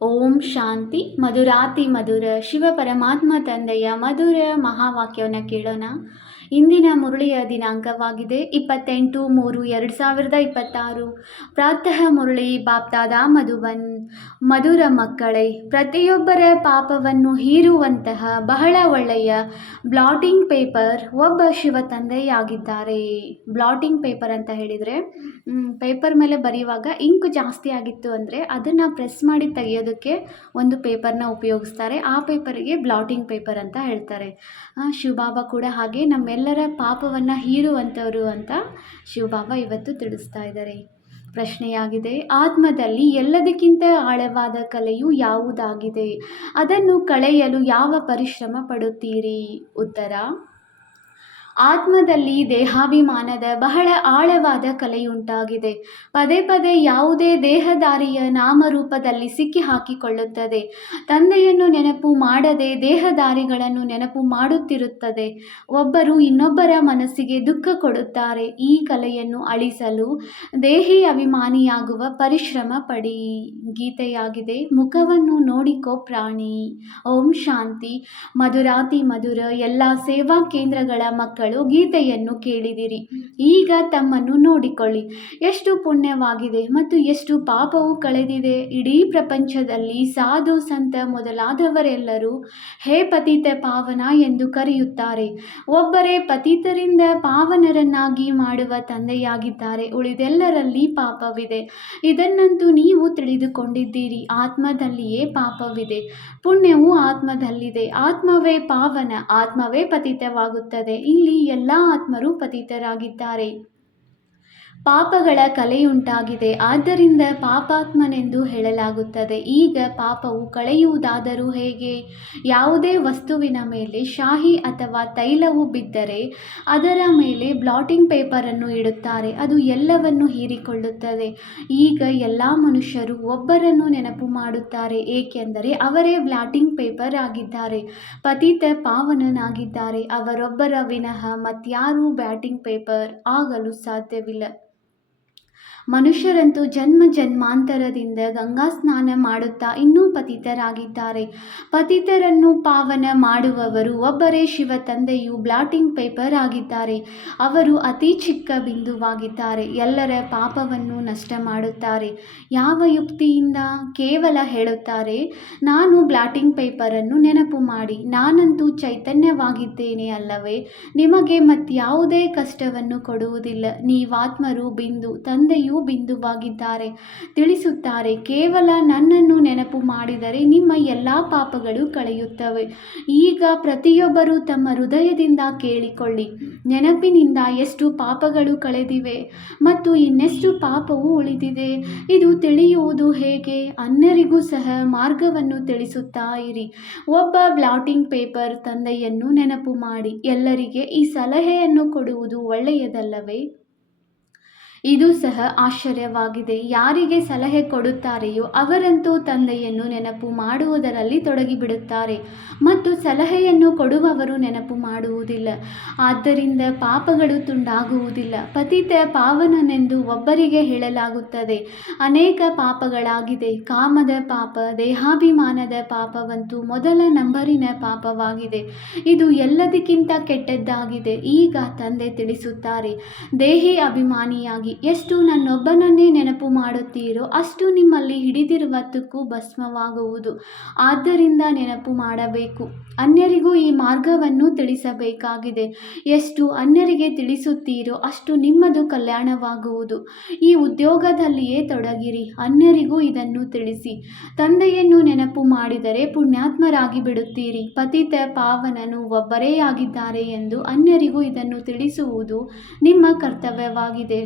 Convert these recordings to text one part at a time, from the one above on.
ಓಂ ಶಾಂತಿ. ಮಧುರಾತಿ ಮಧುರ ಶಿವ ಪರಮಾತ್ಮ ತಂದೆಯ ಮಧುರ ಮಹಾವಾಕ್ಯವನ್ನು ಕೇಳೋಣ. ಇಂದಿನ ಮುರಳಿಯ ದಿನಾಂಕವಾಗಿದೆ 28/3/2026. ಪ್ರಾತಃ ಮುರಳಿ ಬಾಪ್ದಾದ ಮಧುಬನ್. ಮಧುರ ಮಕ್ಕಳೇ, ಪ್ರತಿಯೊಬ್ಬರ ಪಾಪವನ್ನು ಹೀರುವಂತಹ ಬಹಳ ಒಳ್ಳೆಯ ಬ್ಲಾಟಿಂಗ್ ಪೇಪರ್ ಒಬ್ಬ ಶಿವ ತಂದೆಯಾಗಿದ್ದಾರೆ. ಬ್ಲಾಟಿಂಗ್ ಪೇಪರ್ ಅಂತ ಹೇಳಿದರೆ ಪೇಪರ್ ಮೇಲೆ ಬರೆಯುವಾಗ ಇಂಕು ಜಾಸ್ತಿ ಆಗಿತ್ತು ಅಂದರೆ ಅದನ್ನು ಪ್ರೆಸ್ ಮಾಡಿ ತೆಗೆಯೋದಕ್ಕೆ ಒಂದು ಪೇಪರ್ನ ಉಪಯೋಗಿಸ್ತಾರೆ. ಆ ಪೇಪರಿಗೆ ಬ್ಲಾಟಿಂಗ್ ಪೇಪರ್ ಅಂತ ಹೇಳ್ತಾರೆ. ಶಿವಬಾಬಾ ಕೂಡ ಹಾಗೆ ನಮ್ಮೆಲ್ಲರ ಪಾಪವನ್ನು ಹೀರುವಂಥವರು ಅಂತ ಶಿವಬಾಬಾ ಇವತ್ತು ತಿಳಿಸ್ತಾ ಇದ್ದಾರೆ. ಪ್ರಶ್ನೆಯಾಗಿದೆ, ಆತ್ಮದಲ್ಲಿ ಎಲ್ಲದಕ್ಕಿಂತ ಆಳವಾದ ಕಲೆಯು ಯಾವುದಾಗಿದೆ? ಅದನ್ನು ಕಳೆಯಲು ಯಾವ ಪರಿಶ್ರಮ ಪಡುತ್ತೀರಿ? ಉತ್ತರ, ಆತ್ಮದಲ್ಲಿ ದೇಹಾಭಿಮಾನದ ಬಹಳ ಆಳವಾದ ಕಲೆಯುಂಟಾಗಿದೆ. ಪದೇ ಪದೇ ಯಾವುದೇ ದೇಹದಾರಿಯ ನಾಮರೂಪದಲ್ಲಿ ಸಿಕ್ಕಿ ಹಾಕಿಕೊಳ್ಳುತ್ತದೆ. ತಂದೆಯನ್ನು ನೆನಪು ಮಾಡದೆ ದೇಹದಾರಿಗಳನ್ನು ನೆನಪು ಮಾಡುತ್ತಿರುತ್ತದೆ. ಒಬ್ಬರು ಇನ್ನೊಬ್ಬರ ಮನಸ್ಸಿಗೆ ದುಃಖ ಕೊಡುತ್ತಾರೆ. ಈ ಕಲೆಯನ್ನು ಅಳಿಸಲು ದೇಹಿ ಅಭಿಮಾನಿಯಾಗುವ ಪರಿಶ್ರಮ ಪಡಿ. ಗೀತೆಯಾಗಿದೆ, ಮುಖವನ್ನು ನೋಡಿಕೋ ಪ್ರಾಣಿ. ಓಂ ಶಾಂತಿ. ಮಧುರಾತಿ ಮಧುರ ಎಲ್ಲ ಸೇವಾ ಕೇಂದ್ರಗಳ ಮಕ್ಕಳು ಗೀತೆಯನ್ನು ಕೇಳಿದಿರಿ. ಈಗ ತಮ್ಮನ್ನು ನೋಡಿಕೊಳ್ಳಿ. ಎಷ್ಟು ಪುಣ್ಯವಾಗಿದೆ ಮತ್ತು ಎಷ್ಟು ಪಾಪವು ಕಳೆದಿದೆ. ಇಡೀ ಪ್ರಪಂಚದಲ್ಲಿ ಸಾಧು ಸಂತ ಮೊದಲಾದವರೆಲ್ಲರೂ ಹೇ ಪತಿತ ಪಾವನ ಎಂದು ಕರೆಯುತ್ತಾರೆ. ಒಬ್ಬರೇ ಪತಿತರಿಂದ ಪಾವನರನ್ನಾಗಿ ಮಾಡುವ ತಂದೆಯಾಗಿದ್ದಾರೆ. ಉಳಿದೆಲ್ಲರಲ್ಲಿ ಪಾಪವಿದೆ. ಇದನ್ನಂತೂ ನೀವು ತಿಳಿದುಕೊಂಡಿದ್ದೀರಿ. ಆತ್ಮದಲ್ಲಿಯೇ ಪಾಪವಿದೆ, ಪುಣ್ಯವು ಆತ್ಮದಲ್ಲಿದೆ. ಆತ್ಮವೇ ಪಾವನ, ಆತ್ಮವೇ ಪತಿತವಾಗುತ್ತದೆ. ಇಲ್ಲಿ ಎಲ್ಲ ಆತ್ಮರು ಪತಿತರಾಗಿದ್ದಾರೆ. ಪಾಪಗಳ ಕಲೆಯುಂಟಾಗಿದೆ, ಆದ್ದರಿಂದ ಪಾಪಾತ್ಮನೆಂದು ಹೇಳಲಾಗುತ್ತದೆ. ಈಗ ಪಾಪವು ಕಳೆಯುವುದಾದರೂ ಹೇಗೆ? ಯಾವುದೇ ವಸ್ತುವಿನ ಮೇಲೆ ಶಾಹಿ ಅಥವಾ ತೈಲವು ಬಿದ್ದರೆ ಅದರ ಮೇಲೆ ಬ್ಲಾಟಿಂಗ್ ಪೇಪರನ್ನು ಇಡುತ್ತಾರೆ. ಅದು ಎಲ್ಲವನ್ನು ಹೀರಿಕೊಳ್ಳುತ್ತದೆ. ಈಗ ಎಲ್ಲ ಮನುಷ್ಯರು ಒಬ್ಬರನ್ನು ನೆನಪು ಮಾಡುತ್ತಾರೆ, ಏಕೆಂದರೆ ಅವರೇ ಬ್ಲಾಟಿಂಗ್ ಪೇಪರ್ ಆಗಿದ್ದಾರೆ, ಪತಿತ ಪಾವನನಾಗಿದ್ದಾರೆ. ಅವರೊಬ್ಬರ ವಿನಃ ಮತ್ಯಾರೂ ಬ್ಲಾಟಿಂಗ್ ಪೇಪರ್ ಆಗಲು ಸಾಧ್ಯವಿಲ್ಲ. ಮನುಷ್ಯರಂತೂ ಜನ್ಮ ಜನ್ಮಾಂತರದಿಂದ ಗಂಗಾ ಸ್ನಾನ ಮಾಡುತ್ತಾ ಇನ್ನೂ ಪತಿತರಾಗಿದ್ದಾರೆ. ಪತಿತರನ್ನು ಪಾವನ ಮಾಡುವವರು ಒಬ್ಬರೇ ಶಿವ ತಂದೆಯು ಬ್ಲಾಟಿಂಗ್ ಪೇಪರ್ ಆಗಿದ್ದಾರೆ. ಅವರು ಅತಿ ಚಿಕ್ಕ ಬಿಂದುವಾಗಿದ್ದಾರೆ. ಎಲ್ಲರ ಪಾಪವನ್ನು ನಷ್ಟ ಮಾಡುತ್ತಾರೆ. ಯಾವ ಯುಕ್ತಿಯಿಂದ? ಕೇವಲ ಹೇಳುತ್ತಾರೆ, ನಾನು ಬ್ಲಾಟಿಂಗ್ ಪೇಪರನ್ನು ನೆನಪು ಮಾಡಿ. ನಾನಂತೂ ಚೈತನ್ಯವಾಗಿದ್ದೇನೆ ಅಲ್ಲವೇ? ನಿಮಗೆ ಮತ್ಯಾವುದೇ ಕಷ್ಟವನ್ನು ಕೊಡುವುದಿಲ್ಲ. ನೀವಾತ್ಮರು ಬಿಂದು, ತಂದೆಯು ಬಿಂದುವಾಗಿದ್ದಾರೆ. ತಿಳಿಸುತ್ತಾರೆ, ಕೇವಲ ನನ್ನನ್ನು ನೆನಪು ಮಾಡಿದರೆ ನಿಮ್ಮ ಎಲ್ಲ ಪಾಪಗಳು ಕಳೆಯುತ್ತವೆ. ಈಗ ಪ್ರತಿಯೊಬ್ಬರೂ ತಮ್ಮ ಹೃದಯದಿಂದ ಕೇಳಿಕೊಳ್ಳಿ, ನೆನಪಿನಿಂದ ಎಷ್ಟು ಪಾಪಗಳು ಕಳೆದಿವೆ ಮತ್ತು ಇನ್ನೆಷ್ಟು ಪಾಪವು ಉಳಿದಿದೆ. ಇದು ತಿಳಿಯುವುದು ಹೇಗೆ? ಅನ್ಯರಿಗೂ ಸಹ ಮಾರ್ಗವನ್ನು ತಿಳಿಸುತ್ತಾ ಇರಿ. ಒಬ್ಬ ಬ್ಲಾಟಿಂಗ್ ಪೇಪರ್ ತಂದೆಯನ್ನು ನೆನಪು ಮಾಡಿ. ಎಲ್ಲರಿಗೆ ಈ ಸಲಹೆಯನ್ನು ಕೊಡುವುದು ಒಳ್ಳೆಯದಲ್ಲವೇ? ಇದು ಸಹ ಆಶ್ಚರ್ಯವಾಗಿದೆ. ಯಾರಿಗೆ ಸಲಹೆ ಕೊಡುತ್ತಾರೆಯೋ ಅವರಂತೂ ತಂದೆಯನ್ನು ನೆನಪು ಮಾಡುವುದರಲ್ಲಿ ತೊಡಗಿಬಿಡುತ್ತಾರೆ ಮತ್ತು ಸಲಹೆಯನ್ನು ಕೊಡುವವರು ನೆನಪು ಮಾಡುವುದಿಲ್ಲ. ಆದ್ದರಿಂದ ಪಾಪಗಳು ತುಂಡಾಗುವುದಿಲ್ಲ. ಪತಿತ ಪಾವನನೆಂದು ಒಬ್ಬರಿಗೆ ಹೇಳಲಾಗುತ್ತದೆ. ಅನೇಕ ಪಾಪಗಳಾಗಿದೆ. ಕಾಮದ ಪಾಪ, ದೇಹಾಭಿಮಾನದ ಪಾಪವಂತೂ ಮೊದಲ ನಂಬರಿನ ಪಾಪವಾಗಿದೆ. ಇದು ಎಲ್ಲದಕ್ಕಿಂತ ಕೆಟ್ಟದ್ದಾಗಿದೆ. ಈಗ ತಂದೆ ತಿಳಿಸುತ್ತಾರೆ, ದೇಹಿ ಅಭಿಮಾನಿಯಾಗಿ ಎಷ್ಟು ನನ್ನೊಬ್ಬನನ್ನೇ ನೆನಪು ಮಾಡುತ್ತೀರೋ ಅಷ್ಟು ನಿಮ್ಮಲ್ಲಿ ಹಿಡಿದಿರುವ ತುಕ್ಕು ಭಸ್ಮವಾಗುವುದು. ಆದ್ದರಿಂದ ನೆನಪು ಮಾಡಬೇಕು. ಅನ್ಯರಿಗೂ ಈ ಮಾರ್ಗವನ್ನು ತಿಳಿಸಬೇಕಾಗಿದೆ. ಎಷ್ಟು ಅನ್ಯರಿಗೆ ತಿಳಿಸುತ್ತೀರೋ ಅಷ್ಟು ನಿಮ್ಮದು ಕಲ್ಯಾಣವಾಗುವುದು. ಈ ಉದ್ಯೋಗದಲ್ಲಿಯೇ ತೊಡಗಿರಿ. ಅನ್ಯರಿಗೂ ಇದನ್ನು ತಿಳಿಸಿ. ತಂದೆಯನ್ನು ನೆನಪು ಮಾಡಿದರೆ ಪುಣ್ಯಾತ್ಮರಾಗಿ ಬಿಡುತ್ತೀರಿ. ಪತಿತ ಪಾವನನು ಒಬ್ಬರೇ ಆಗಿದ್ದಾರೆ ಎಂದು ಅನ್ಯರಿಗೂ ಇದನ್ನು ತಿಳಿಸುವುದು ನಿಮ್ಮ ಕರ್ತವ್ಯವಾಗಿದೆ.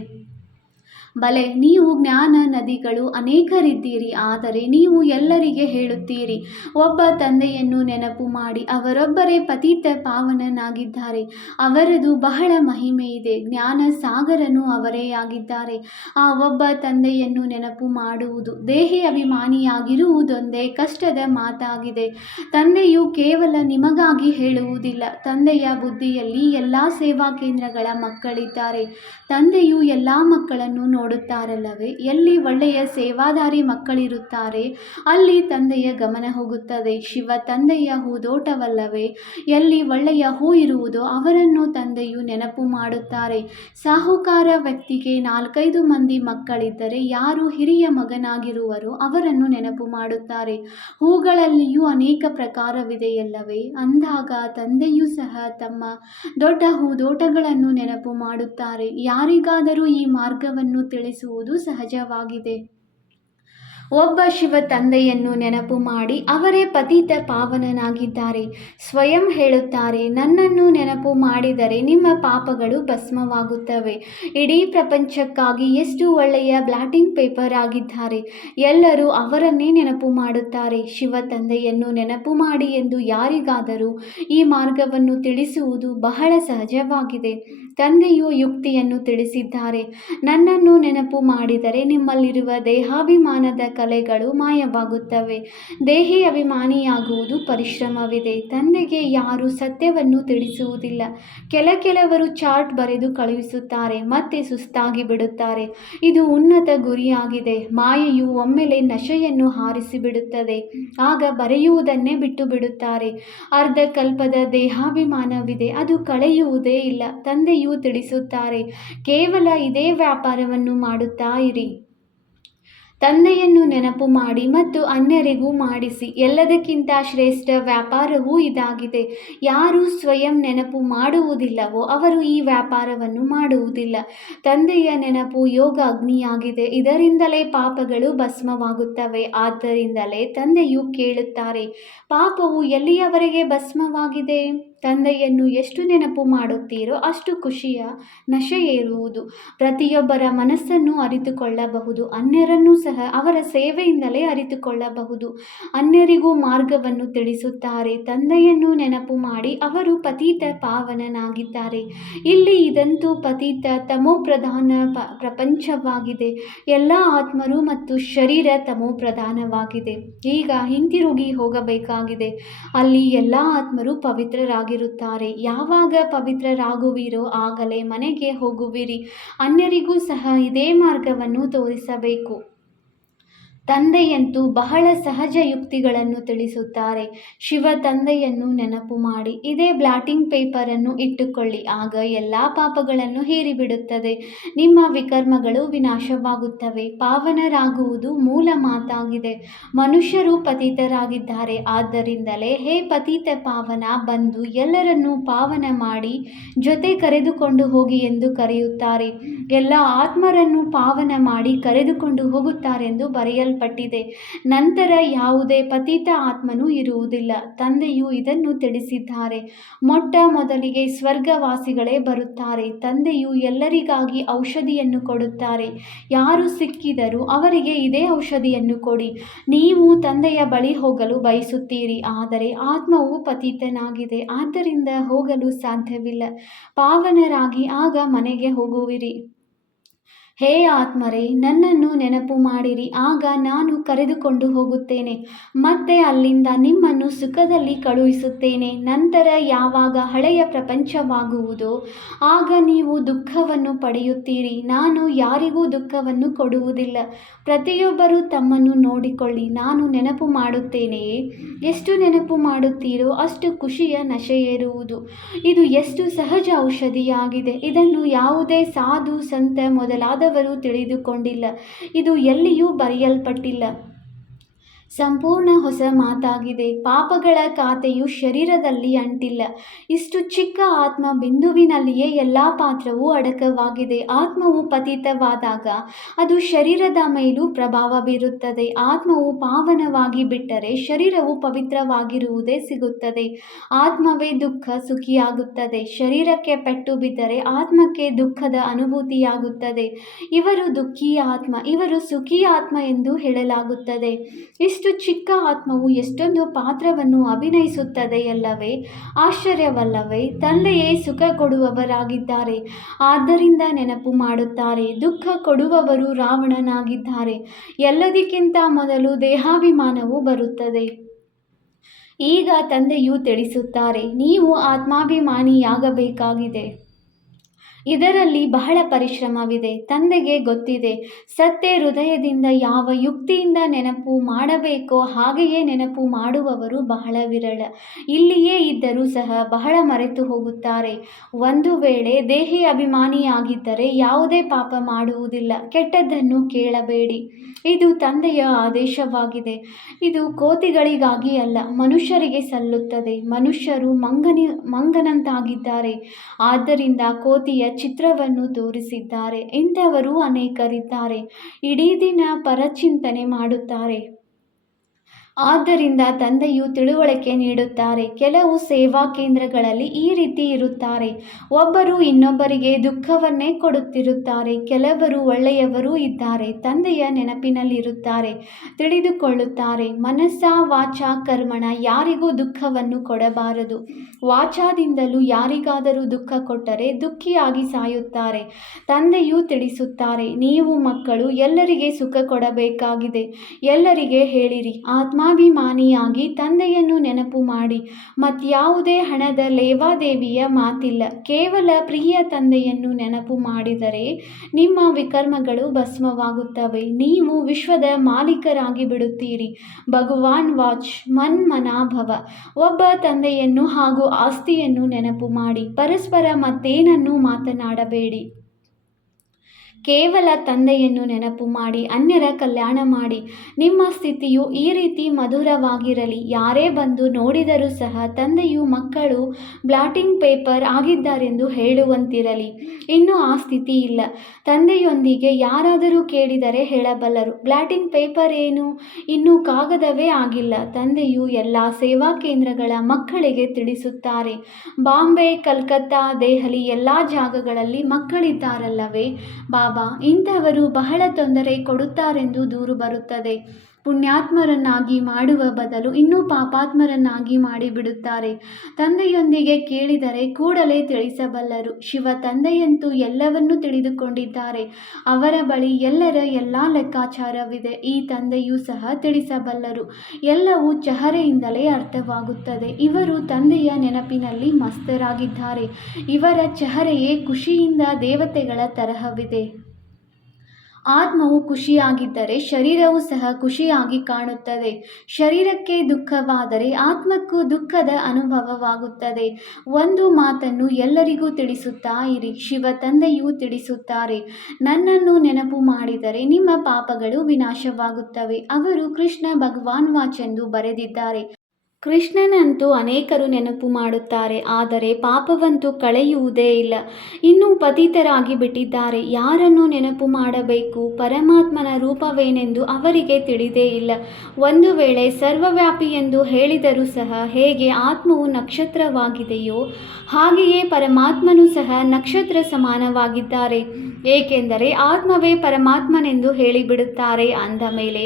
ಬಲೆ, ನೀವು ಜ್ಞಾನ ನದಿಗಳು ಅನೇಕರಿದ್ದೀರಿ, ಆದರೆ ನೀವು ಎಲ್ಲರಿಗೆ ಹೇಳುತ್ತೀರಿ, ಒಬ್ಬ ತಂದೆಯನ್ನು ನೆನಪು ಮಾಡಿ. ಅವರೊಬ್ಬರೇ ಪತಿತ ಪಾವನನಾಗಿದ್ದಾರೆ. ಅವರದು ಬಹಳ ಮಹಿಮೆ ಇದೆ. ಜ್ಞಾನ ಸಾಗರನು ಅವರೇ ಆಗಿದ್ದಾರೆ. ಆ ಒಬ್ಬ ತಂದೆಯನ್ನು ನೆನಪು ಮಾಡುವುದು ದೇಹಿ ಅಭಿಮಾನಿಯಾಗಿರುವುದೊಂದೇ ಕಷ್ಟದ ಮಾತಾಗಿದೆ. ತಂದೆಯು ಕೇವಲ ನಿಮಗಾಗಿ ಹೇಳುವುದಿಲ್ಲ. ತಂದೆಯ ಬುದ್ಧಿಯಲ್ಲಿ ಎಲ್ಲ ಸೇವಾ ಕೇಂದ್ರಗಳ ಮಕ್ಕಳಿದ್ದಾರೆ. ತಂದೆಯು ಎಲ್ಲ ಮಕ್ಕಳನ್ನು ನೋಡುತ್ತಾರಲ್ಲವೇ? ಎಲ್ಲಿ ಒಳ್ಳೆಯ ಸೇವಾದಾರಿ ಮಕ್ಕಳಿರುತ್ತಾರೆ ಅಲ್ಲಿ ತಂದೆಯ ಗಮನ ಹೋಗುತ್ತದೆ. ಶಿವ ತಂದೆಯ ಹೂದೋಟವಲ್ಲವೇ? ಎಲ್ಲಿ ಒಳ್ಳೆಯ ಹೂ ಇರುವುದೋ ಅವರನ್ನು ತಂದೆಯು ನೆನಪು ಮಾಡುತ್ತಾರೆ. ಸಾಹುಕಾರ ವ್ಯಕ್ತಿಗೆ 4-5 ಮಂದಿ ಮಕ್ಕಳಿದ್ದರೆ ಯಾರು ಹಿರಿಯ ಮಗನಾಗಿರುವರೋ ಅವರನ್ನು ನೆನಪು ಮಾಡುತ್ತಾರೆ. ಹೂಗಳಲ್ಲಿಯೂ ಅನೇಕ ಪ್ರಕಾರವಿದೆಯಲ್ಲವೇ? ಅಂದಾಗ ತಂದೆಯೂ ಸಹ ತಮ್ಮ ದೊಡ್ಡ ಹೂದೋಟಗಳನ್ನು ನೆನಪು ಮಾಡುತ್ತಾರೆ. ಯಾರಿಗಾದರೂ ಈ ಮಾರ್ಗವನ್ನು ತಿಳಿಸುವುದು ಸಹಜವಾಗಿದೆ. ಒಬ್ಬ ಶಿವ ತಂದೆಯನ್ನು ನೆನಪು ಮಾಡಿ ಅವರೇ ಪತಿತ ಪಾವನನಾಗಿದ್ದಾರೆ. ಸ್ವಯಂ ಹೇಳುತ್ತಾರೆ, ನನ್ನನ್ನು ನೆನಪು ಮಾಡಿದರೆ ನಿಮ್ಮ ಪಾಪಗಳು ಭಸ್ಮವಾಗುತ್ತವೆ. ಇಡೀ ಪ್ರಪಂಚಕ್ಕಾಗಿ ಎಷ್ಟು ಒಳ್ಳೆಯ ಬ್ಲಾಟಿಂಗ್ ಪೇಪರ್ ಆಗಿದ್ದಾರೆ. ಎಲ್ಲರೂ ಅವರನ್ನೇ ನೆನಪು ಮಾಡುತ್ತಾರೆ. ಶಿವ ತಂದೆಯನ್ನು ನೆನಪು ಮಾಡಿ ಎಂದು ಯಾರಿಗಾದರೂ ಈ ಮಾರ್ಗವನ್ನು ತಿಳಿಸುವುದು ಬಹಳ ಸಹಜವಾಗಿದೆ. ತಂದೆಯು ಯುಕ್ತಿಯನ್ನು ತಿಳಿಸಿದ್ದಾರೆ. ನನ್ನನ್ನು ನೆನಪು ಮಾಡಿದರೆ ನಿಮ್ಮಲ್ಲಿರುವ ದೇಹಾಭಿಮಾನದ ಕಲೆಗಳು ಮಾಯವಾಗುತ್ತವೆ. ದೇಹಿ ಅಭಿಮಾನಿಯಾಗುವುದು ಪರಿಶ್ರಮವಿದೆ. ತಂದೆಗೆ ಯಾರೂ ಸತ್ಯವನ್ನು ತಿಳಿಸುವುದಿಲ್ಲ. ಕೆಲವರು ಚಾರ್ಟ್ ಬರೆದು ಕಳುಹಿಸುತ್ತಾರೆ, ಮತ್ತೆ ಸುಸ್ತಾಗಿ ಬಿಡುತ್ತಾರೆ. ಇದು ಉನ್ನತ ಗುರಿಯಾಗಿದೆ. ಮಾಯೆಯು ಒಮ್ಮೆಲೆ ನಶೆಯನ್ನು ಹಾರಿಸಿಬಿಡುತ್ತದೆ. ಆಗ ಬರೆಯುವುದನ್ನೇ ಬಿಟ್ಟು ಬಿಡುತ್ತಾರೆ. ಅರ್ಧ ಕಲ್ಪದ ದೇಹಾಭಿಮಾನವಿದೆ, ಅದು ಕಳೆಯುವುದೇ ಇಲ್ಲ. ತಂದೆಯು ತಿಳಿಸುತ್ತಾರೆ, ಕೇವಲ ಇದೇ ವ್ಯಾಪಾರವನ್ನು ಮಾಡುತ್ತಾ ಇರಿ. ತಂದೆಯನ್ನು ನೆನಪು ಮಾಡಿ ಮತ್ತು ಅನ್ಯರಿಗೂ ಮಾಡಿಸಿ. ಎಲ್ಲದಕ್ಕಿಂತ ಶ್ರೇಷ್ಠ ವ್ಯಾಪಾರವೂ ಇದಾಗಿದೆ. ಯಾರು ಸ್ವಯಂ ನೆನಪು ಮಾಡುವುದಿಲ್ಲವೋ ಅವರು ಈ ವ್ಯಾಪಾರವನ್ನು ಮಾಡುವುದಿಲ್ಲ. ತಂದೆಯ ನೆನಪು ಯೋಗ ಅಗ್ನಿಯಾಗಿದೆ. ಇದರಿಂದಲೇ ಪಾಪಗಳು ಭಸ್ಮವಾಗುತ್ತವೆ. ಆದ್ದರಿಂದಲೇ ತಂದೆಯು ಕೇಳುತ್ತಾರೆ, ಪಾಪವು ಎಲ್ಲಿಯವರೆಗೆ ಭಸ್ಮವಾಗಿದೆ? ತಂದೆಯನ್ನು ಎಷ್ಟು ನೆನಪು ಮಾಡುತ್ತೀರೋ ಅಷ್ಟು ಖುಷಿಯ ನಶೆಯೇರುವುದು. ಪ್ರತಿಯೊಬ್ಬರ ಮನಸ್ಸನ್ನು ಅರಿತುಕೊಳ್ಳಬಹುದು. ಅನ್ಯರನ್ನು ಸಹ ಅವರ ಸೇವೆಯಿಂದಲೇ ಅರಿತುಕೊಳ್ಳಬಹುದು. ಅನ್ಯರಿಗೂ ಮಾರ್ಗವನ್ನು ತಿಳಿಸುತ್ತಾರೆ. ತಂದೆಯನ್ನು ನೆನಪು ಮಾಡಿ ಅವರು ಪತಿತ ಪಾವನನಾಗಿದ್ದಾರೆ. ಇಲ್ಲಿ ಇದಂತೂ ಪತಿತ ತಮೋಪ್ರಧಾನ ಪ್ರಪಂಚವಾಗಿದೆ. ಎಲ್ಲ ಆತ್ಮರು ಮತ್ತು ಶರೀರ ತಮೋಪ್ರಧಾನವಾಗಿದೆ. ಈಗ ಹಿಂತಿರುಗಿ ಹೋಗಬೇಕಾಗಿದೆ. ಅಲ್ಲಿ ಎಲ್ಲ ಆತ್ಮರು ಪವಿತ್ರರಾಗಿರುತ್ತಾರೆ. ಯಾವಾಗ ಪವಿತ್ರರಾಗುವಿರೋ ಆಗಲೇ ಮನೆಗೆ ಹೋಗುವಿರಿ. ಅನ್ಯರಿಗೂ ಸಹ ಇದೇ ಮಾರ್ಗವನ್ನು ತೋರಿಸಬೇಕು. ತಂದೆಯಂತೂ ಬಹಳ ಸಹಜ ಯುಕ್ತಿಗಳನ್ನು ತಿಳಿಸುತ್ತಾರೆ. ಶಿವ ತಂದೆಯನ್ನು ನೆನಪು ಮಾಡಿ ಇದೇ ಬ್ಲಾಟಿಂಗ್ ಪೇಪರನ್ನು ಇಟ್ಟುಕೊಳ್ಳಿ. ಆಗ ಎಲ್ಲ ಪಾಪಗಳನ್ನು ಹೀರಿಬಿಡುತ್ತದೆ. ನಿಮ್ಮ ವಿಕರ್ಮಗಳು ವಿನಾಶವಾಗುತ್ತವೆ. ಪಾವನರಾಗುವುದು ಮೂಲ ಮಾತಾಗಿದೆ. ಮನುಷ್ಯರು ಪತಿತರಾಗಿದ್ದಾರೆ. ಆದ್ದರಿಂದಲೇ ಹೇ ಪತಿತ ಪಾವನ, ಬಂದು ಎಲ್ಲರನ್ನೂ ಪಾವನ ಮಾಡಿ ಜೊತೆ ಕರೆದುಕೊಂಡು ಹೋಗಿ ಎಂದು ಕರೆಯುತ್ತಾರೆ. ಎಲ್ಲ ಆತ್ಮರನ್ನು ಪಾವನ ಮಾಡಿ ಕರೆದುಕೊಂಡು ಹೋಗುತ್ತಾರೆಂದು ಬರೆಯಲ್ಪಟ್ಟಿದೆ. ನಂತರ ಯಾವುದೇ ಪತಿತ ಆತ್ಮನೂ ಇರುವುದಿಲ್ಲ. ತಂದೆಯು ಇದನ್ನು ತಿಳಿಸಿದ್ದಾರೆ. ಮೊಟ್ಟ ಮೊದಲಿಗೆ ಸ್ವರ್ಗವಾಸಿಗಳೇ ಬರುತ್ತಾರೆ. ತಂದೆಯು ಎಲ್ಲರಿಗಾಗಿ ಔಷಧಿಯನ್ನು ಕೊಡುತ್ತಾರೆ. ಯಾರು ಸಿಕ್ಕಿದರೂ ಅವರಿಗೆ ಇದೇ ಔಷಧಿಯನ್ನು ಕೊಡಿ. ನೀವು ತಂದೆಯ ಬಳಿ ಹೋಗಲು ಬಯಸುತ್ತೀರಿ, ಆದರೆ ಆತ್ಮವು ಪತಿತನಾಗಿದೆ. ಆದ್ದರಿಂದ ಹೋಗಲು ಸಾಧ್ಯವಿಲ್ಲ. ಪಾವನರಾಗಿ ಆಗ ಮನೆಗೆ ಹೋಗುವಿರಿ. ಹೇ ಆತ್ಮರೇ, ನನ್ನನ್ನು ನೆನಪು ಮಾಡಿರಿ. ಆಗ ನಾನು ಕರೆದುಕೊಂಡು ಹೋಗುತ್ತೇನೆ. ಮತ್ತೆ ಅಲ್ಲಿಂದ ನಿಮ್ಮನ್ನು ಸುಖದಲ್ಲಿ ಕಳುಹಿಸುತ್ತೇನೆ. ನಂತರ ಯಾವಾಗ ಹಳೆಯ ಪ್ರಪಂಚವಾಗುವುದೋ ಆಗ ನೀವು ದುಃಖವನ್ನು ಪಡೆಯುತ್ತೀರಿ. ನಾನು ಯಾರಿಗೂ ದುಃಖವನ್ನು ಕೊಡುವುದಿಲ್ಲ. ಪ್ರತಿಯೊಬ್ಬರೂ ತಮ್ಮನ್ನು ನೋಡಿಕೊಳ್ಳಿ. ನಾನು ನೆನಪು ಮಾಡುತ್ತೇನೆಯೇ? ಎಷ್ಟು ನೆನಪು ಮಾಡುತ್ತೀರೋ ಅಷ್ಟು ಖುಷಿಯ ನಶೆಯೇರುವುದು. ಇದು ಎಷ್ಟು ಸಹಜ ಔಷಧಿಯಾಗಿದೆ. ಇದನ್ನು ಯಾವುದೇ ಸಾಧು ಸಂತ ಮೊದಲಾದವರು ತಿಳಿದುಕೊಂಡಿಲ್ಲ. ಇದು ಎಲ್ಲಿಯೂ ಬರೆಯಲ್ಪಟ್ಟಿಲ್ಲ. ಸಂಪೂರ್ಣ ಹೊಸ ಮಾತಾಗಿದೆ. ಪಾಪಗಳ ಖಾತೆಯು ಶರೀರದಲ್ಲಿ ಅಂಟಿಲ್ಲ. ಇಷ್ಟು ಚಿಕ್ಕ ಆತ್ಮ ಬಿಂದುವಿನಲ್ಲಿಯೇ ಎಲ್ಲ ಪಾತ್ರವೂ ಅಡಕವಾಗಿದೆ. ಆತ್ಮವು ಪತಿತವಾದಾಗ ಅದು ಶರೀರದ ಮೇಲೂ ಪ್ರಭಾವ ಬೀರುತ್ತದೆ. ಆತ್ಮವು ಪಾವನವಾಗಿ ಬಿಟ್ಟರೆ ಶರೀರವು ಪವಿತ್ರವಾಗಿರುವುದೇ ಸಿಗುತ್ತದೆ. ಆತ್ಮವೇ ದುಃಖ ಸುಖಿಯಾಗುತ್ತದೆ. ಶರೀರಕ್ಕೆ ಪೆಟ್ಟು ಬಿದ್ದರೆ ಆತ್ಮಕ್ಕೆ ದುಃಖದ ಅನುಭೂತಿಯಾಗುತ್ತದೆ. ಇವರು ದುಃಖಿ ಆತ್ಮ, ಇವರು ಸುಖಿ ಆತ್ಮ ಎಂದು ಹೇಳಲಾಗುತ್ತದೆ. ಇಷ್ಟು ಚಿಕ್ಕ ಆತ್ಮವು ಎಷ್ಟೊಂದು ಪಾತ್ರವನ್ನು ಅಭಿನಯಿಸುತ್ತದೆಯಲ್ಲವೇ? ಆಶ್ಚರ್ಯವಲ್ಲವೇ? ತಂದೆಯೇ ಸುಖ ಕೊಡುವವರಾಗಿದ್ದಾರೆ. ಆದ್ದರಿಂದ ನೆನಪು ಮಾಡುತ್ತಾರೆ. ದುಃಖ ಕೊಡುವವರು ರಾವಣನಾಗಿದ್ದಾರೆ. ಎಲ್ಲದಕ್ಕಿಂತ ಮೊದಲು ದೇಹಾಭಿಮಾನವು ಬರುತ್ತದೆ. ಈಗ ತಂದೆಯು ತಿಳಿಸುತ್ತಾರೆ, ನೀವು ಆತ್ಮಾಭಿಮಾನಿಯಾಗಬೇಕಾಗಿದೆ. ಇದರಲ್ಲಿ ಬಹಳ ಪರಿಶ್ರಮವಿದೆ. ತಂದೆಗೆ ಗೊತ್ತಿದೆ. ಸತ್ಯ ಹೃದಯದಿಂದ ಯಾವ ಯುಕ್ತಿಯಿಂದ ನೆನಪು ಮಾಡಬೇಕೋ ಹಾಗೆಯೇ ನೆನಪು ಮಾಡುವವರು ಬಹಳ ವಿರಳ. ಇಲ್ಲಿಯೇ ಇದ್ದರೂ ಸಹ ಬಹಳ ಮರೆತು ಹೋಗುತ್ತಾರೆ. ಒಂದು ವೇಳೆ ದೇಹಿ ಅಭಿಮಾನಿಯಾಗಿದ್ದರೆ ಯಾವುದೇ ಪಾಪ ಮಾಡುವುದಿಲ್ಲ. ಕೆಟ್ಟದ್ದನ್ನು ಕೇಳಬೇಡಿ. ಇದು ತಂದೆಯ ಆದೇಶವಾಗಿದೆ. ಇದು ಕೋತಿಗಳಿಗಾಗಿ ಅಲ್ಲ, ಮನುಷ್ಯರಿಗೆ ಸಲ್ಲುತ್ತದೆ. ಮನುಷ್ಯರು ಮಂಗನಂತಾಗಿದ್ದಾರೆ. ಆದ್ದರಿಂದ ಕೋತಿಯ ಚಿತ್ರವನ್ನು ತೋರಿಸಿದ್ದಾರೆ. ಇಂಥವರು ಅನೇಕರಿದ್ದಾರೆ. ಇಡೀ ದಿನ ಪರಚಿಂತನೆ ಮಾಡುತ್ತಾರೆ. ಆದ್ದರಿಂದ ತಂದೆಯು ತಿಳುವಳಿಕೆ ನೀಡುತ್ತಾರೆ. ಕೆಲವು ಸೇವಾ ಕೇಂದ್ರಗಳಲ್ಲಿ ಈ ರೀತಿ ಇರುತ್ತಾರೆ. ಒಬ್ಬರು ಇನ್ನೊಬ್ಬರಿಗೆ ದುಃಖವನ್ನೇ ಕೊಡುತ್ತಿರುತ್ತಾರೆ. ಕೆಲವರು ಒಳ್ಳೆಯವರೂ ಇದ್ದಾರೆ. ತಂದೆಯ ನೆನಪಿನಲ್ಲಿರುತ್ತಾರೆ, ತಿಳಿದುಕೊಳ್ಳುತ್ತಾರೆ. ಮನಸ್ಸ ವಾಚ ಕರ್ಮಣ ಯಾರಿಗೂ ದುಃಖವನ್ನು ಕೊಡಬಾರದು. ವಾಚಾದಿಂದಲೂ ಯಾರಿಗಾದರೂ ದುಃಖ ಕೊಟ್ಟರೆ ದುಃಖಿಯಾಗಿ ಸಾಯುತ್ತಾರೆ. ತಂದೆಯು ತಿಳಿಸುತ್ತಾರೆ, ನೀವು ಮಕ್ಕಳು ಎಲ್ಲರಿಗೆ ಸುಖ ಕೊಡಬೇಕಾಗಿದೆ. ಎಲ್ಲರಿಗೆ ಹೇಳಿರಿ, ಆತ್ಮಾಭಿಮಾನಿಯಾಗಿ ತಂದೆಯನ್ನು ನೆನಪು ಮಾಡಿ. ಮತ್ಯಾವುದೇ ಹಣದ ಲೇವಾದೇವಿಯ ಮಾತಿಲ್ಲ. ಕೇವಲ ಪ್ರಿಯ ತಂದೆಯನ್ನು ನೆನಪು ಮಾಡಿದರೆ ನಿಮ್ಮ ವಿಕರ್ಮಗಳು ಭಸ್ಮವಾಗುತ್ತವೆ. ನೀವು ವಿಶ್ವದ ಮಾಲೀಕರಾಗಿ ಬಿಡುತ್ತೀರಿ. ಭಗವಾನ್ ವಾಚ್ ಮನ್ಮನಾಭವ. ಒಬ್ಬ ತಂದೆಯನ್ನು ಹಾಗೂ ಆಸ್ತಿಯನ್ನು ನೆನಪು ಮಾಡಿ. ಪರಸ್ಪರ ಮತ್ತೇನನ್ನೂ ಮಾತನಾಡಬೇಡಿ. ಕೇವಲ ತಂದೆಯನ್ನು ನೆನಪು ಮಾಡಿ ಅನ್ಯರ ಕಲ್ಯಾಣ ಮಾಡಿ. ನಿಮ್ಮ ಸ್ಥಿತಿಯು ಈ ರೀತಿ ಮಧುರವಾಗಿರಲಿ. ಯಾರೇ ಬಂದು ನೋಡಿದರೂ ಸಹ ತಂದೆಯು ಮಕ್ಕಳು ಬ್ಲಾಟಿಂಗ್ ಪೇಪರ್ ಆಗಿದ್ದಾರೆಂದು ಹೇಳುವಂತಿರಲಿ. ಇನ್ನೂ ಆ ಸ್ಥಿತಿ ಇಲ್ಲ. ತಂದೆಯೊಂದಿಗೆ ಯಾರಾದರೂ ಕೇಳಿದರೆ ಹೇಳಬಲ್ಲರು, ಬ್ಲಾಟಿಂಗ್ ಪೇಪರ್ ಏನು? ಇನ್ನೂ ಕಾಗದವೇ ಆಗಿಲ್ಲ. ತಂದೆಯು ಎಲ್ಲ ಸೇವಾ ಕೇಂದ್ರಗಳ ಮಕ್ಕಳಿಗೆ ತಿಳಿಸುತ್ತಾರೆ. ಬಾಂಬೆ, ಕಲ್ಕತ್ತಾ, ದೆಹಲಿ ಎಲ್ಲ ಜಾಗಗಳಲ್ಲಿ ಮಕ್ಕಳಿದ್ದಾರಲ್ಲವೇ ಬಾಬಾ, ಇಂಥವರು ಬಹಳ ತೊಂದರೆ ಕೊಡುತ್ತಾರೆಂದು ದೂರು ಬರುತ್ತದೆ. ಪುಣ್ಯಾತ್ಮರನ್ನಾಗಿ ಮಾಡುವ ಬದಲು ಇನ್ನೂ ಪಾಪಾತ್ಮರನ್ನಾಗಿ ಮಾಡಿಬಿಡುತ್ತಾರೆ. ತಂದೆಯೊಂದಿಗೆ ಕೇಳಿದರೆ ಕೂಡಲೇ ತಿಳಿಸಬಲ್ಲರು. ಶಿವ ತಂದೆಯಂತೂ ಎಲ್ಲವನ್ನೂ ತಿಳಿದುಕೊಂಡಿದ್ದಾರೆ. ಅವರ ಬಳಿ ಎಲ್ಲರ ಎಲ್ಲ ಲೆಕ್ಕಾಚಾರವಿದೆ. ಈ ತಂದೆಯೂ ಸಹ ತಿಳಿಸಬಲ್ಲರು. ಎಲ್ಲವೂ ಚಹರೆಯಿಂದಲೇ ಅರ್ಥವಾಗುತ್ತದೆ. ಇವರು ತಂದೆಯ ನೆನಪಿನಲ್ಲಿ ಮಸ್ತರಾಗಿದ್ದಾರೆ. ಇವರ ಚಹರೆಯೇ ಖುಷಿಯಿಂದ ದೇವತೆಗಳ ತರಹವಿದೆ. ಆತ್ಮವು ಖುಷಿಯಾಗಿದ್ದರೆ ಶರೀರವು ಸಹ ಖುಷಿಯಾಗಿ ಕಾಣುತ್ತದೆ. ಶರೀರಕ್ಕೆ ದುಃಖವಾದರೆ ಆತ್ಮಕ್ಕೂ ದುಃಖದ ಅನುಭವವಾಗುತ್ತದೆ. ಒಂದು ಮಾತನ್ನು ಎಲ್ಲರಿಗೂ ತಿಳಿಸುತ್ತಾ ಇರಿ. ಶಿವ ತಂದೆಯೂ ತಿಳಿಸುತ್ತಾರೆ, ನನ್ನನ್ನು ನೆನಪು ಮಾಡಿದರೆ ನಿಮ್ಮ ಪಾಪಗಳು ವಿನಾಶವಾಗುತ್ತವೆ. ಅವರು ಕೃಷ್ಣ ಭಗವಾನ್ ವಾಚ್ ಎಂದು ಬರೆದಿದ್ದಾರೆ. ಕೃಷ್ಣನಂತೂ ಅನೇಕರು ನೆನಪು ಮಾಡುತ್ತಾರೆ, ಆದರೆ ಪಾಪವಂತೂ ಕಳೆಯುವುದೇ ಇಲ್ಲ. ಇನ್ನೂ ಪತಿತರಾಗಿ ಬಿಟ್ಟಿದ್ದಾರೆ. ಯಾರನ್ನು ನೆನಪು ಮಾಡಬೇಕು? ಪರಮಾತ್ಮನ ರೂಪವೇನೆಂದು ಅವರಿಗೆ ತಿಳಿದೇ ಇಲ್ಲ. ಒಂದು ವೇಳೆ ಸರ್ವವ್ಯಾಪಿ ಎಂದು ಹೇಳಿದರೂ ಸಹ ಹೇಗೆ ಆತ್ಮವು ನಕ್ಷತ್ರವಾಗಿದೆಯೋ ಹಾಗೆಯೇ ಪರಮಾತ್ಮನೂ ಸಹ ನಕ್ಷತ್ರ ಸಮಾನವಾಗಿದ್ದಾರೆ. ಏಕೆಂದರೆ ಆತ್ಮವೇ ಪರಮಾತ್ಮನೆಂದು ಹೇಳಿಬಿಡುತ್ತಾರೆ. ಅಂದ ಮೇಲೆ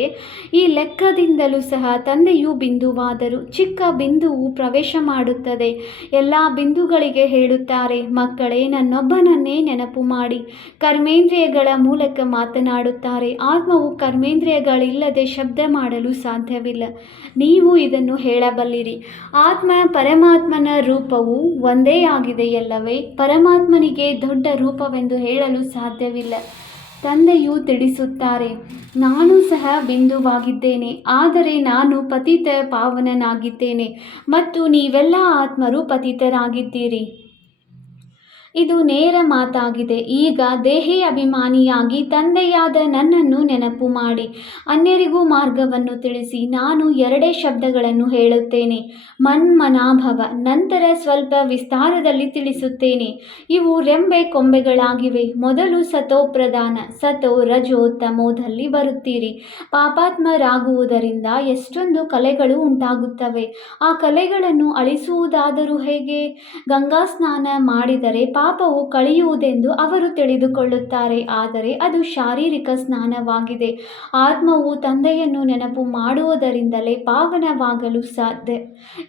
ಈ ಲೆಕ್ಕದಿಂದಲೂ ಸಹ ತಂದೆಯು ಬಿಂದುವಾದರು. ಚಿಕ್ಕ ಬಿಂದುವು ಪ್ರವೇಶ ಮಾಡುತ್ತದೆ. ಎಲ್ಲ ಬಿಂದುಗಳಿಗೆ ಹೇಳುತ್ತಾರೆ, ಮಕ್ಕಳೇ ನನ್ನೊಬ್ಬನನ್ನೇ ನೆನಪು ಮಾಡಿ. ಕರ್ಮೇಂದ್ರಿಯಗಳ ಮೂಲಕ ಮಾತನಾಡುತ್ತಾರೆ. ಆತ್ಮವು ಕರ್ಮೇಂದ್ರಿಯಗಳಿಲ್ಲದೆ ಶಬ್ದ ಮಾಡಲು ಸಾಧ್ಯವಿಲ್ಲ. ನೀವು ಇದನ್ನು ಹೇಳಬಲ್ಲಿರಿ. ಆತ್ಮ ಪರಮಾತ್ಮನ ರೂಪವು ಒಂದೇ ಆಗಿದೆಯಲ್ಲವೇ? ಪರಮಾತ್ಮನಿಗೆ ದೊಡ್ಡ ರೂಪವೆಂದು ಹೇಳಲು ಸಾಧ್ಯವಿಲ್ಲ. ತಂದೆಯು ತಿಳಿಸುತ್ತಾರೆ, ನಾನು ಸಹ ಬಿಂದುವಾಗಿದ್ದೇನೆ, ಆದರೆ ನಾನು ಪತಿತ ಪಾವನನಾಗಿದ್ದೇನೆ ಮತ್ತು ನೀವೆಲ್ಲ ಆತ್ಮರು ಪತಿತರಾಗಿದ್ದೀರಿ. ಇದು ನೇರ ಮಾತಾಗಿದೆ. ಈಗ ದೇಹಿ ಅಭಿಮಾನಿಯಾಗಿ ತಂದೆಯಾದ ನನ್ನನ್ನು ನೆನಪು ಮಾಡಿ. ಅನ್ಯರಿಗೂ ಮಾರ್ಗವನ್ನು ತಿಳಿಸಿ. ನಾನು ಎರಡೇ ಶಬ್ದಗಳನ್ನು ಹೇಳುತ್ತೇನೆ, ಮನ್ಮನಾಭವ. ನಂತರ ಸ್ವಲ್ಪ ವಿಸ್ತಾರದಲ್ಲಿ ತಿಳಿಸುತ್ತೇನೆ. ಇವು ರೆಂಬೆ ಕೊಂಬೆಗಳಾಗಿವೆ. ಮೊದಲು ಸತೋಪ್ರಧಾನ, ಸತೋ ರಜೋ ತಮೋದಲ್ಲಿ ಬರುತ್ತೀರಿ. ಪಾಪಾತ್ಮರಾಗುವುದರಿಂದ ಎಷ್ಟೊಂದು ಕಲೆಗಳು ಉಂಟಾಗುತ್ತವೆ. ಆ ಕಲೆಗಳನ್ನು ಅಳಿಸುವುದಾದರೂ ಹೇಗೆ? ಗಂಗಾ ಸ್ನಾನ ಮಾಡಿದರೆ ಪಾಪವು ಕಳೆಯುವುದೆಂದು ಅವರು ತಿಳಿದುಕೊಳ್ಳುತ್ತಾರೆ, ಆದರೆ ಅದು ಶಾರೀರಿಕ ಸ್ನಾನವಾಗಿದೆ. ಆತ್ಮವು ತಂದೆಯನ್ನು ನೆನಪು ಮಾಡುವುದರಿಂದಲೇ ಪಾವನವಾಗಲು ಸಾಧ್ಯ.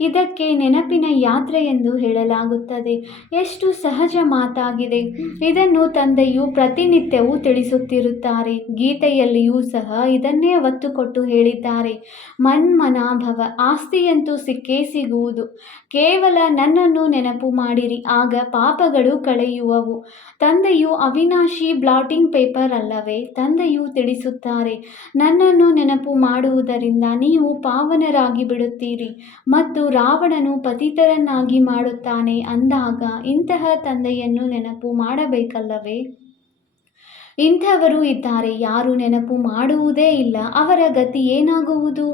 ಇದಕ್ಕೆ ನೆನಪಿನ ಯಾತ್ರೆ ಎಂದು ಹೇಳಲಾಗುತ್ತದೆ. ಎಷ್ಟು ಸಹಜ ಮಾತಾಗಿದೆ. ಇದನ್ನು ತಂದೆಯು ಪ್ರತಿನಿತ್ಯವೂ ತಿಳಿಸುತ್ತಿರುತ್ತಾರೆ. ಗೀತೆಯಲ್ಲಿಯೂ ಸಹ ಇದನ್ನೇ ಒತ್ತು ಕೊಟ್ಟು ಹೇಳಿದ್ದಾರೆ. ಮನ್ಮನಾಭವ. ಆಸ್ತಿಯಂತೂ ಸಿಕ್ಕೇ ಸಿಗುವುದು. ಕೇವಲ ನನ್ನನ್ನು ನೆನಪು ಮಾಡಿರಿ, ಆಗ ಪಾಪಗಳು ಕಳೆಯುವವು. ತಂದೆಯು ಅವಿನಾಶಿ ಬ್ಲಾಟಿಂಗ್ ಪೇಪರ್ ಅಲ್ಲವೇ? ತಂದೆಯು ತಿಳಿಸುತ್ತಾರೆ, ನನ್ನನ್ನು ನೆನಪು ಮಾಡುವುದರಿಂದ ನೀವು ಪಾವನರಾಗಿ ಬಿಡುತ್ತೀರಿ ಮತ್ತು ರಾವಣನು ಪತಿತರನ್ನಾಗಿ ಮಾಡುತ್ತಾನೆ ಅಂದಾಗ ಇಂತಹ ತಂದೆಯನ್ನು ನೆನಪು ಮಾಡಬೇಕಲ್ಲವೇ? ಇಂಥವರು ಇದ್ದಾರೆ, ಯಾರು ನೆನಪು ಮಾಡುವುದೇ ಇಲ್ಲ, ಅವರ ಗತಿ ಏನಾಗುವುದು?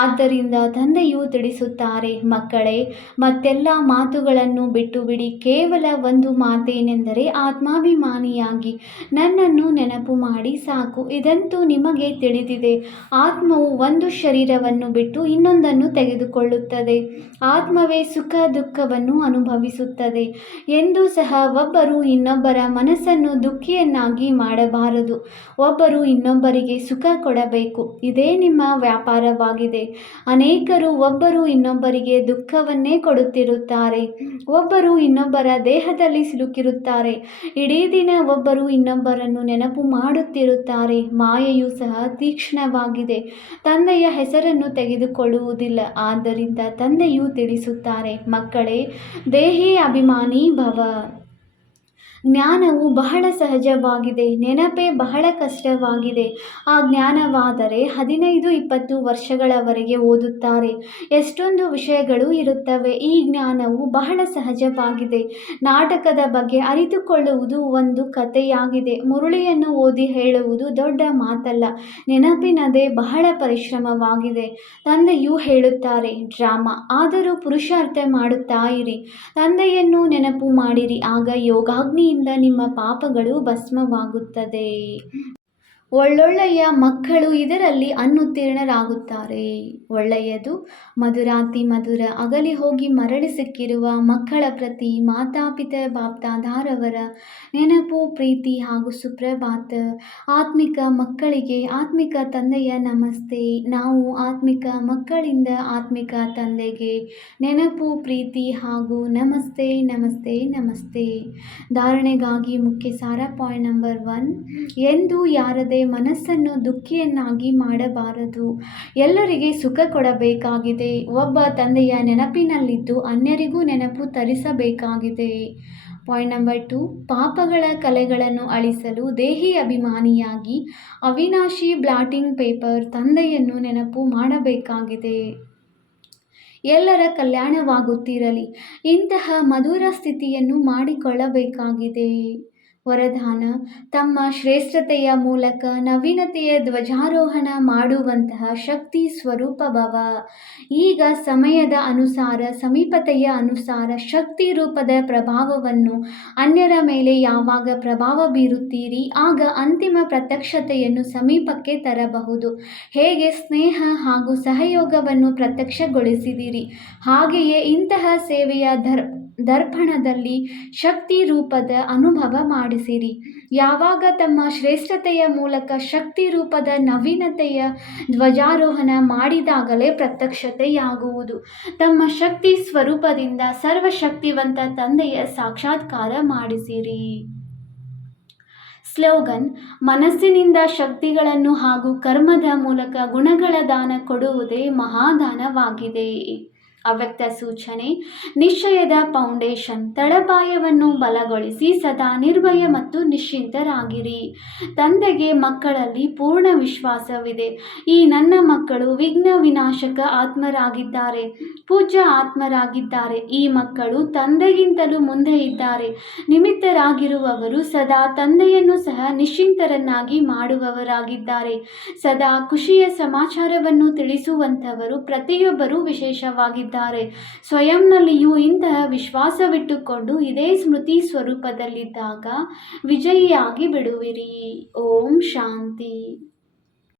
ಆದ್ದರಿಂದ ತಂದೆಯು ತಿಳಿಸುತ್ತಾರೆ, ಮಕ್ಕಳೇ, ಮತ್ತೆಲ್ಲ ಮಾತುಗಳನ್ನು ಬಿಟ್ಟುಬಿಡಿ. ಕೇವಲ ಒಂದು ಮಾತೇನೆಂದರೆ ಆತ್ಮಾಭಿಮಾನಿಯಾಗಿ ನನ್ನನ್ನು ನೆನಪು ಮಾಡಿ ಸಾಕು. ಇದಂತೂ ನಿಮಗೆ ತಿಳಿದಿದೆ. ಆತ್ಮವು ಒಂದು ಶರೀರವನ್ನು ಬಿಟ್ಟು ಇನ್ನೊಂದನ್ನು ತೆಗೆದುಕೊಳ್ಳುತ್ತದೆ. ಆತ್ಮವೇ ಸುಖ ದುಃಖವನ್ನು ಅನುಭವಿಸುತ್ತದೆ. ಎಂದೂ ಸಹ ಒಬ್ಬರು ಇನ್ನೊಬ್ಬರ ಮನಸ್ಸನ್ನು ದುಃಖಿಯನ್ನಾಗಿ ಮಾಡಬಾರದು. ಒಬ್ಬರು ಇನ್ನೊಬ್ಬರಿಗೆ ಸುಖ ಕೊಡಬೇಕು. ಇದೇ ನಿಮ್ಮ ವ್ಯಾಪಾರವಾಗಿದೆ. ಅನೇಕರು ಒಬ್ಬರು ಇನ್ನೊಬ್ಬರಿಗೆ ದುಃಖವನ್ನೇ ಕೊಡುತ್ತಿರುತ್ತಾರೆ. ಒಬ್ಬರು ಇನ್ನೊಬ್ಬರ ದೇಹದಲ್ಲಿ ಸಿಲುಕಿರುತ್ತಾರೆ. ಇಡೀ ದಿನ ಒಬ್ಬರು ಇನ್ನೊಬ್ಬರನ್ನು ನೆನಪು ಮಾಡುತ್ತಿರುತ್ತಾರೆ. ಮಾಯೆಯೂ ಸಹ ತೀಕ್ಷ್ಣವಾಗಿದೆ. ತಂದೆಯ ಹೆಸರನ್ನು ತೆಗೆದುಕೊಳ್ಳುವುದಿಲ್ಲ. ಆದ್ದರಿಂದ ತಂದೆಯು ತಿಳಿಸುತ್ತಾರೆ, ಮಕ್ಕಳೇ, ದೇಹಿ ಅಭಿಮಾನಿ ಭವ. ಜ್ಞಾನವು ಬಹಳ ಸಹಜವಾಗಿದೆ, ನೆನಪೇ ಬಹಳ ಕಷ್ಟವಾಗಿದೆ. ಆ ಜ್ಞಾನವಾದರೆ 15-20 ವರ್ಷಗಳವರೆಗೆ ಓದುತ್ತಾರೆ. ಎಷ್ಟೊಂದು ವಿಷಯಗಳು ಇರುತ್ತವೆ. ಈ ಜ್ಞಾನವು ಬಹಳ ಸಹಜವಾಗಿದೆ. ನಾಟಕದ ಬಗ್ಗೆ ಅರಿತುಕೊಳ್ಳುವುದು ಒಂದು ಕಥೆಯಾಗಿದೆ. ಮುರುಳಿಯನ್ನು ಓದಿ ಹೇಳುವುದು ದೊಡ್ಡ ಮಾತಲ್ಲ. ನೆನಪಿನದೇ ಬಹಳ ಪರಿಶ್ರಮವಾಗಿದೆ. ತಂದೆಯು ಹೇಳುತ್ತಾರೆ, ಡ್ರಾಮಾ. ಆದರೂ ಪುರುಷಾರ್ಥ ಮಾಡುತ್ತಾ ಇರಿ. ತಂದೆಯನ್ನು ನೆನಪು ಮಾಡಿರಿ. ಆಗ ಯೋಗಾಗ್ನಿಯಿಂದ ನಿಮ್ಮ ಪಾಪಗಳು ಭಸ್ಮವಾಗುತ್ತದೆ. ಒಳ್ಳೊಳ್ಳೆಯ ಮಕ್ಕಳು ಇದರಲ್ಲಿ ಅನುತ್ತೀರ್ಣರಾಗುತ್ತಾರೆ. ಒಳ್ಳೆಯದು, ಮಧುರಾತಿ ಮಧುರ. ಅಗಲಿ ಹೋಗಿ ಮರಳಿ ಸಿಕ್ಕಿರುವ ಮಕ್ಕಳ ಪ್ರತಿ ಮಾತಾಪಿತ ಬಾಪ್ದಾದಾರವರ ನೆನಪು, ಪ್ರೀತಿ ಹಾಗೂ ಸುಪ್ರಭಾತ. ಆತ್ಮಿಕ ಮಕ್ಕಳಿಗೆ ಆತ್ಮಿಕ ತಂದೆಯ ನಮಸ್ತೆ. ನಾವು ಆತ್ಮಿಕ ಮಕ್ಕಳಿಂದ ಆತ್ಮಿಕ ತಂದೆಗೆ ನೆನಪು, ಪ್ರೀತಿ ಹಾಗೂ ನಮಸ್ತೆ ನಮಸ್ತೆ ನಮಸ್ತೆ. ಧಾರಣೆಗಾಗಿ ಮುಖ್ಯ ಸಾರ ಪಾಯಿಂಟ್ ನಂಬರ್ 1. ಎಂದು ಯಾರದೇ ಮನಸ್ಸನ್ನು ದುಃಖಿಯನ್ನಾಗಿ ಮಾಡಬಾರದು. ಎಲ್ಲರಿಗೆ ಸುಖ ಕೊಡಬೇಕಾಗಿದೆ. ಒಬ್ಬ ತಂದೆಯ ನೆನಪಿನಲ್ಲಿದ್ದು ಅನ್ಯರಿಗೂ ನೆನಪು ತರಿಸಬೇಕಾಗಿದೆ. Point number 2. ಪಾಪಗಳ ಕಲೆಗಳನ್ನು ಅಳಿಸಲು ದೇಹಿ ಅಭಿಮಾನಿಯಾಗಿ ಅವಿನಾಶಿ ಬ್ಲಾಟಿಂಗ್ ಪೇಪರ್ ತಂದೆಯನ್ನು ನೆನಪು ಮಾಡಬೇಕಾಗಿದೆ. ಎಲ್ಲರ ಕಲ್ಯಾಣವಾಗುತ್ತಿರಲಿ. ಇಂತಹ ಮಧುರ ಸ್ಥಿತಿಯನ್ನು ಮಾಡಿಕೊಳ್ಳಬೇಕಾಗಿದೆ. ವರದಾನ: ತಮ್ಮ ಶ್ರೇಷ್ಠತೆಯ ಮೂಲಕ ನವೀನತೆಯ ಧ್ವಜಾರೋಹಣ ಮಾಡುವಂತಹ ಶಕ್ತಿ ಸ್ವರೂಪ ಭವ. ಈಗ ಸಮಯದ ಅನುಸಾರ, ಸಮೀಪತೆಯ ಅನುಸಾರ ಶಕ್ತಿ ರೂಪದ ಪ್ರಭಾವವನ್ನು ಅನ್ಯರ ಮೇಲೆ ಯಾವಾಗ ಪ್ರಭಾವ ಬೀರುತ್ತೀರಿ, ಆಗ ಅಂತಿಮ ಪ್ರತ್ಯಕ್ಷತೆಯನ್ನು ಸಮೀಪಕ್ಕೆ ತರಬಹುದು. ಹೇಗೆ ಸ್ನೇಹ ಹಾಗೂ ಸಹಯೋಗವನ್ನು ಪ್ರತ್ಯಕ್ಷಗೊಳಿಸಿದಿರಿ, ಹಾಗೆಯೇ ಇಂತಹ ಸೇವೆಯ ದರ್ಪಣದಲ್ಲಿ ಶಕ್ತಿ ರೂಪದ ಅನುಭವ ಮಾಡಿಸಿರಿ. ಯಾವಾಗ ತಮ್ಮ ಶ್ರೇಷ್ಠತೆಯ ಮೂಲಕ ಶಕ್ತಿ ರೂಪದ ನವೀನತೆಯ ಧ್ವಜಾರೋಹಣ ಮಾಡಿದಾಗಲೇ ಪ್ರತ್ಯಕ್ಷತೆಯಾಗುವುದು. ತಮ್ಮ ಶಕ್ತಿ ಸ್ವರೂಪದಿಂದ ಸರ್ವಶಕ್ತಿವಂತ ತಂದೆಯ ಸಾಕ್ಷಾತ್ಕಾರ ಮಾಡಿಸಿರಿ. ಸ್ಲೋಗನ್: ಮನಸ್ಸಿನಿಂದ ಶಕ್ತಿಗಳನ್ನು ಹಾಗೂ ಕರ್ಮದ ಮೂಲಕ ಗುಣಗಳ ದಾನ ಕೊಡುವುದೇ ಮಹಾದಾನವಾಗಿದೆ. ಅವ್ಯಕ್ತ ಸೂಚನೆ: ನಿಶ್ಚಯದ ಫೌಂಡೇಶನ್. ತಳಪಾಯವನ್ನು ಬಲಗೊಳಿಸಿ ಸದಾ ನಿರ್ಭಯ ಮತ್ತು ನಿಶ್ಚಿಂತರಾಗಿರಿ. ತಂದೆಗೆ ಮಕ್ಕಳಲ್ಲಿ ಪೂರ್ಣ ವಿಶ್ವಾಸವಿದೆ. ಈ ನನ್ನ ಮಕ್ಕಳು ವಿಘ್ನ ವಿನಾಶಕ ಆತ್ಮರಾಗಿದ್ದಾರೆ, ಪೂಜ್ಯ ಆತ್ಮರಾಗಿದ್ದಾರೆ. ಈ ಮಕ್ಕಳು ತಂದೆಗಿಂತಲೂ ಮುಂದೆ ಇದ್ದಾರೆ. ನಿಮಿತ್ತರಾಗಿರುವವರು ಸದಾ ತಂದೆಯನ್ನು ಸಹ ನಿಶ್ಚಿಂತರನ್ನಾಗಿ ಮಾಡುವವರಾಗಿದ್ದಾರೆ. ಸದಾ ಖುಷಿಯ ಸಮಾಚಾರವನ್ನು ತಿಳಿಸುವಂಥವರು ಪ್ರತಿಯೊಬ್ಬರೂ ವಿಶೇಷವಾಗಿದ್ದಾರೆ. ಸ್ವಯಂನಲ್ಲಿಯೂ ಇಂತಹ ವಿಶ್ವಾಸವಿಟ್ಟುಕೊಂಡು ಇದೇ ಸ್ಮೃತಿ ಸ್ವರೂಪದಲ್ಲಿದ್ದಾಗ ವಿಜಯಿಯಾಗಿ ಬಿಡುವಿರಿ. ಓಂ ಶಾಂತಿ.